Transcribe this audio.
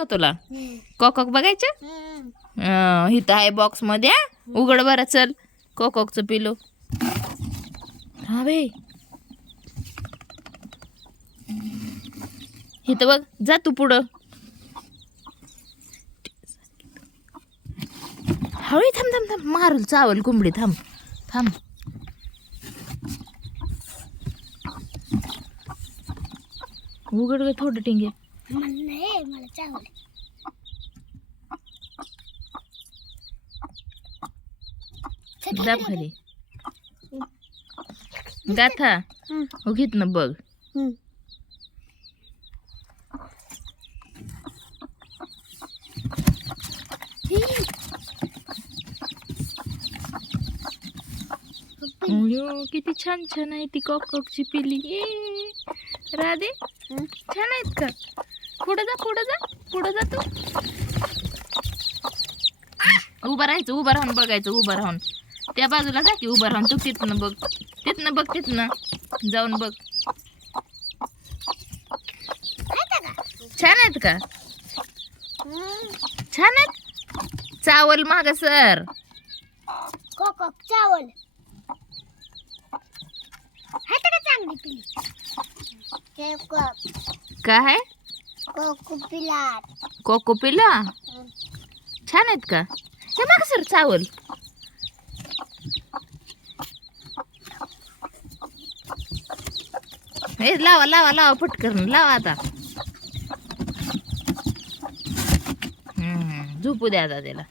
का तुला? कॉकॉक बघायचं? इथं आहे बॉक्स मध्ये. उघड बरं, चल कॉकॉकचं पिलो. हा बाई, इथं बघ, जा तू पुढं. हळू थांब थांब थांब, मारल चावल कोंबडी. थांब थांब. उघड ग थोडं टिंगे. मला चावल. दाब खाली. गाथा हो, घेत ना बघ. किती छान छान आहे ती कॉकॉकची पिली. राधे, छान आहेत का? पुढं जा पुढं जा पुढं जा. तू उभं राहायचं, उभं राहून बघायचं, उभं राहून. त्या बाजूला जा की उभं राहून. तू तिथनं बघ, तिथनं बघ, तिथनं जाऊन बघ. छान आहेत का? छान आहेत. चावल माग सर. कॉकॉक चावल हाय का चांगली पिली. काय? कोको पिला. छान आहेत का? हे माग सर चावल. हे लावा लावा लावा पटकन लावा आता. झोपू द्या आता त्याला.